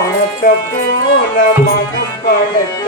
வானத்தை போல மனம் படைத்த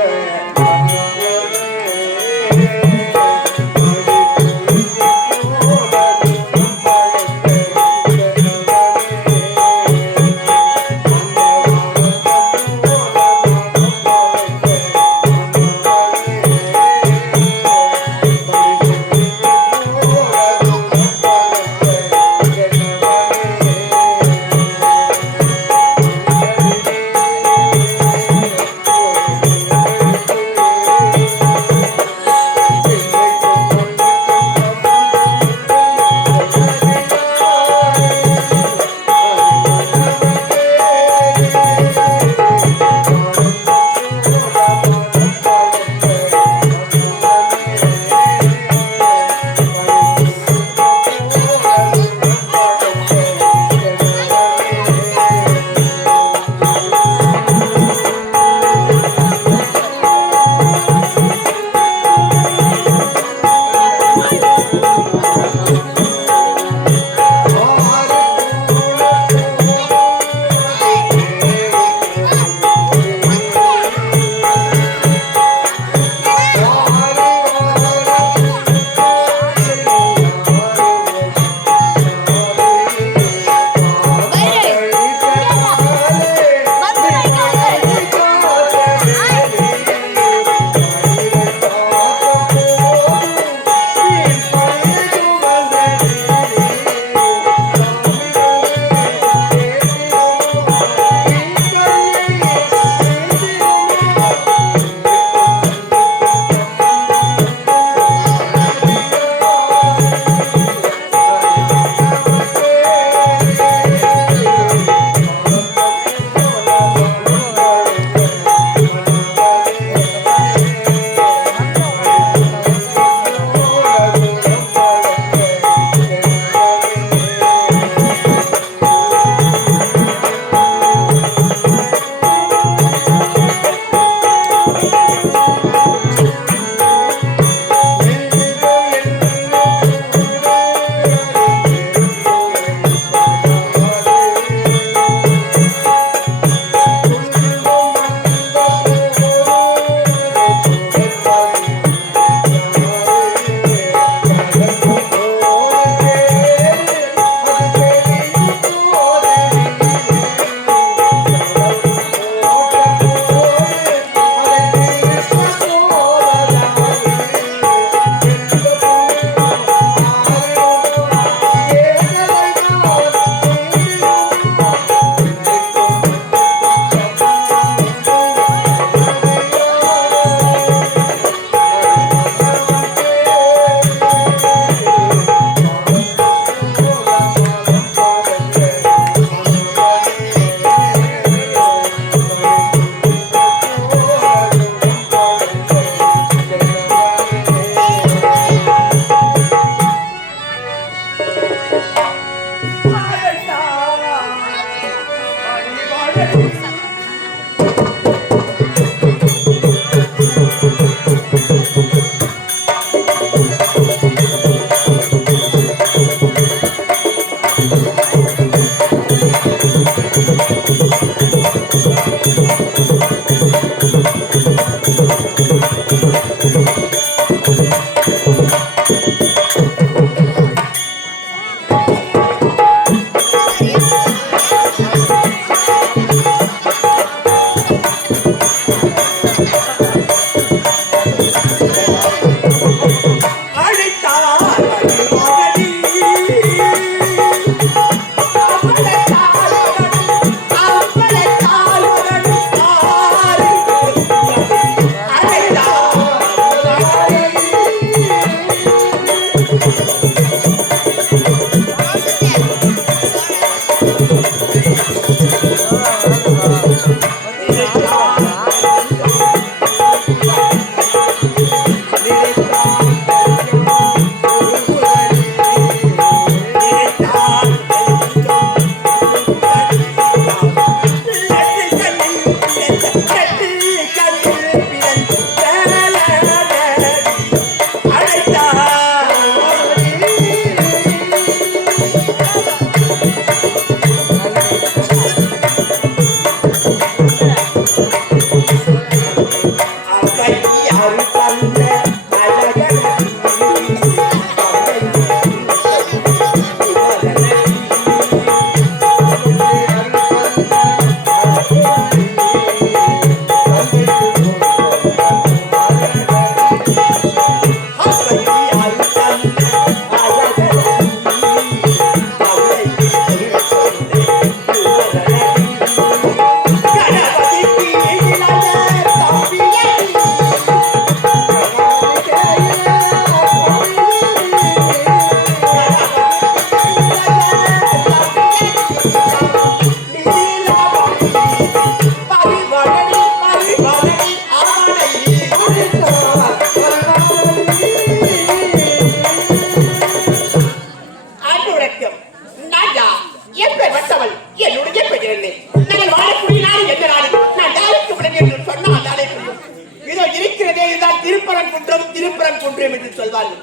திருப்பரங்குன்றம் என்று சொல்வார்கள்.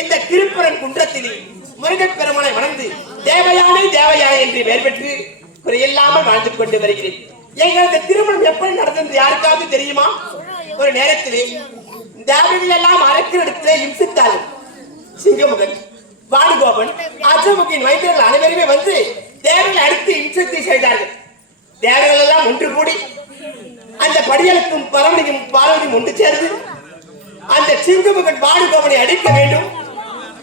இந்த திருப்பரங்குன்றத்தில் முருகப்பெருமானை வணந்து தேவயானை தேவயானை என்று பெயர் பெற்று குறையில்லாமல் வாழ்ந்து கொண்டு வருகிறேன். எங்களது திருமணம் எப்படி நடந்தது யாருக்காவது தெரியுமா? ஒரு நேரத்திலே தேவர்கள் எல்லாம் அரக்கிடத்திலே இம்சித்தார்கள். சிங்கமுகன், வானுகோபன், அஜமுகின் வைத்தியர்கள் அனைவருமே வந்து தேவர்களை அடித்து இம்சத்தை செய்தார்கள். தேவர்கள் எல்லாம் ஒன்று கூடி அந்த படியலுக்கும் பரமணியும் பார்வதியும் ஒன்று சேர்ந்து அந்த சிங்கமுகன் வானுகோபனை அடிக்க வேண்டும்,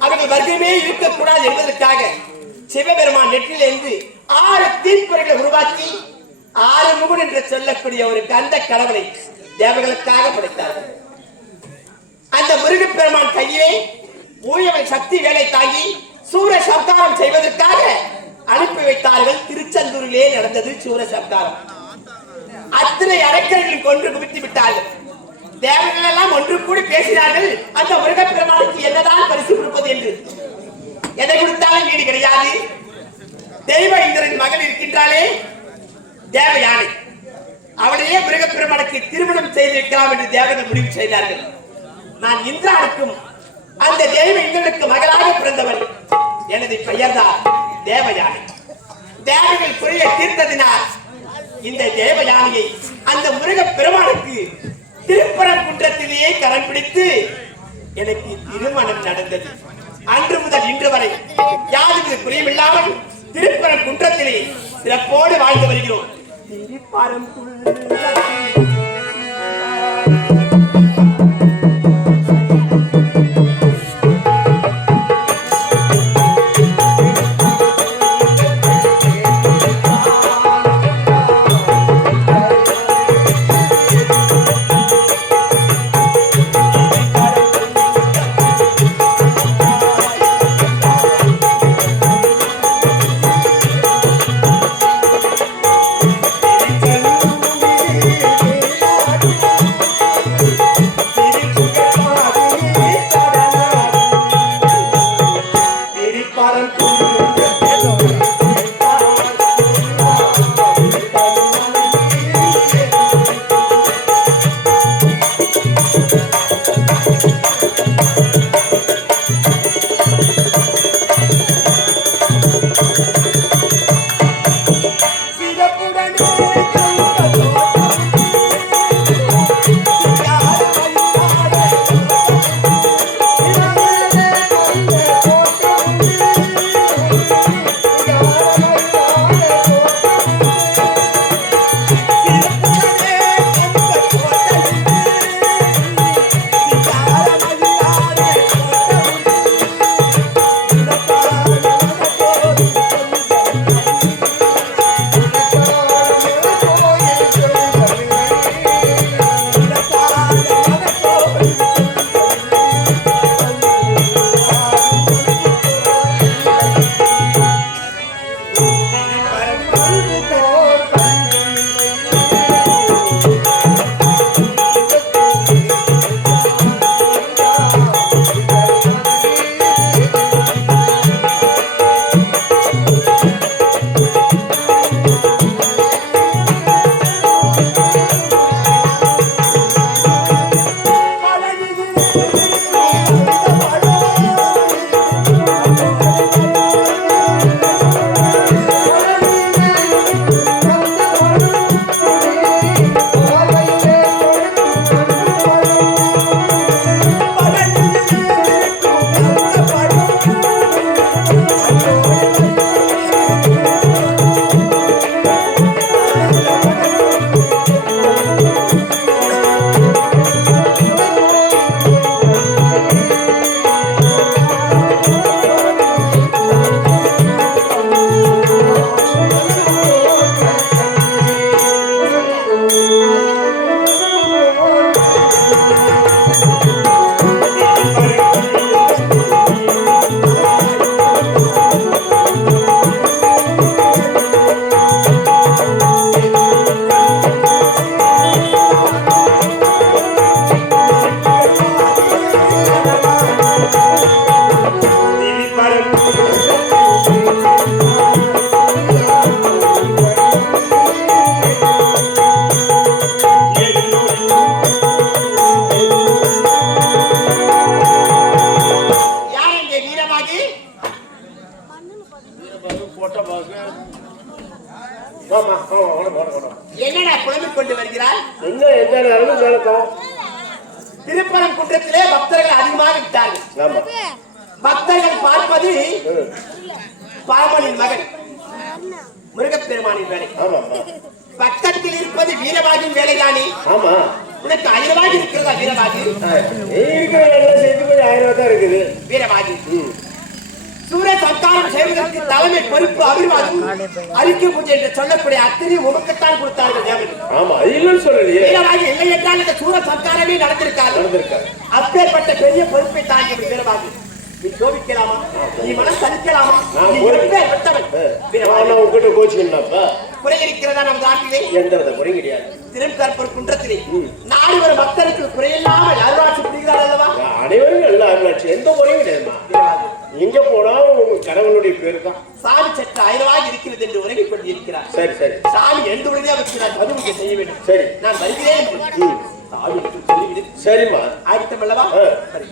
அவர்கள் வர்க்கமே இருக்கக்கூடாது என்பதற்காக சிவபெருமான் நெற்றிலிருந்து 6 தீப்பொறிகளை உருவாக்கி 6 முகன் என்று சொல்லக்கூடிய ஒரு கந்த கடவுளை தேவர்களுக்காக படைத்தார்கள். அந்த முருகப்பெருமான் கையிலே ஊயவன் சக்தி வேலை தாங்கி சூர சப்தாரம் செய்வதற்காக அனுப்பி வைத்தார்கள். திருச்செந்தூரிலே நடந்தது சூர சப்தாரம். அத்தனை அரக்கர்கள் கொன்று குவித்து விட்டார்கள். தேவர்கள் எல்லாம் ஒன்று கூடி பேசினார்கள், அந்த முருகப்பெருமானுக்கு என்னதான் பரிசு கொடுப்பது என்று. எதை கொடுத்தாலும் வீடு கிடையாது. தெய்வ இந்திரன் மகள் இருக்கின்றாலே தேவயானை, அவளையே முருகப்பெருமானுக்கு திருமணம் செய்திருக்கலாம் என்று தேவர்கள் முடிவு செய்தார்கள். நான் இந்திரானுக்கும் அந்த தெய்வ இந்திரனுக்கு மகளாக பிறந்தவள். எனது பெயர்தான் தேவயானை. தேவர்கள் குறைய தீர்த்ததினால் இந்த தேவயானையை அந்த முருகப்பெருமானுக்கு திருப்பரங்குன்றத்திலேயே கரம் பிடித்து எனக்கு திருமணம் நடந்தது. அன்று முதல் இன்று வரை யாருக்கு குறையில்லாமல் திருப்பரங்குன்றத்திலே சிறப்போடு வாழ்ந்து வருகிறோம். புலம்பிக் கொண்டு வருகிறார்? என்ன எந்த நேரமும் நடக்கும். திருப்பரங்குன்றத்திலே பக்தர்கள் அதிகமாக விட்டார்கள். ஆமா. பக்தர்கள் பார்ப்பது பாமனின் மகன் முருகப்பெருமானின் வேலை. ஆமா. பக்கத்தில் இருப்பது வீரபாகின் வேலைதானே. ஆமா. உனக்கு 1000 ரூபாய் இருக்கிறதா? வீரபாகி இருக்கிற சேர்த்து கொஞ்சம் 1000 ரூபாய் தான் இருக்குது. வீரபாகி சூரிய சம்காரம் செய்வதற்கு தலைமை பொறுப்பு அபிர்வாதி அறிக்கை பூஜை என்று சொல்லக்கூடிய அத்தனை உமக்குத்தான் கொடுத்தார்கள் தேவன். ஆமா, இல்லைன்னு சொல்லலையே. வீரபாகி இல்லை என்றால் இந்த சூரிய சம்காரமே நடந்திருக்காரு. அப்பேற்பட்ட பெரிய பொறுப்பை தாங்கி வீரபாகி நீ சோபிக்கலாமா? நீ மனம் சலிக்கலாமா? நீ உங்ககிட்ட கோச்சிக்கணும்ப்பா. குறை இருக்கிறதா நமது நாட்டிலே? எந்த வித குறை கிடையாது. திருக்கற்பூர் குன்றத்திலே நாடு வர பக்தருக்கு குறையில்லாமல் அருளாட்சி புரிகிறார் அல்லவா? அனைவரும் நல்ல அருளாட்சி, எந்த குறையும் கிடையாதுமா. எங்க போனாலும் உங்க கடவுளுடைய பேரு தான். சாமி சற்று 1000 ரூபாய் இருக்கிறது என்று உறங்கிக் கொண்டிருக்கிறார். சரி சரி. சாமி எழுந்து உடனே வைக்கிறார். மதுவுக்கு செய்ய வேண்டும். சரி, நான் வருகிறேன். சாமி சொல்லிவிடு. சரிம்மா. ஆகிட்டம் அல்லவா? சரி.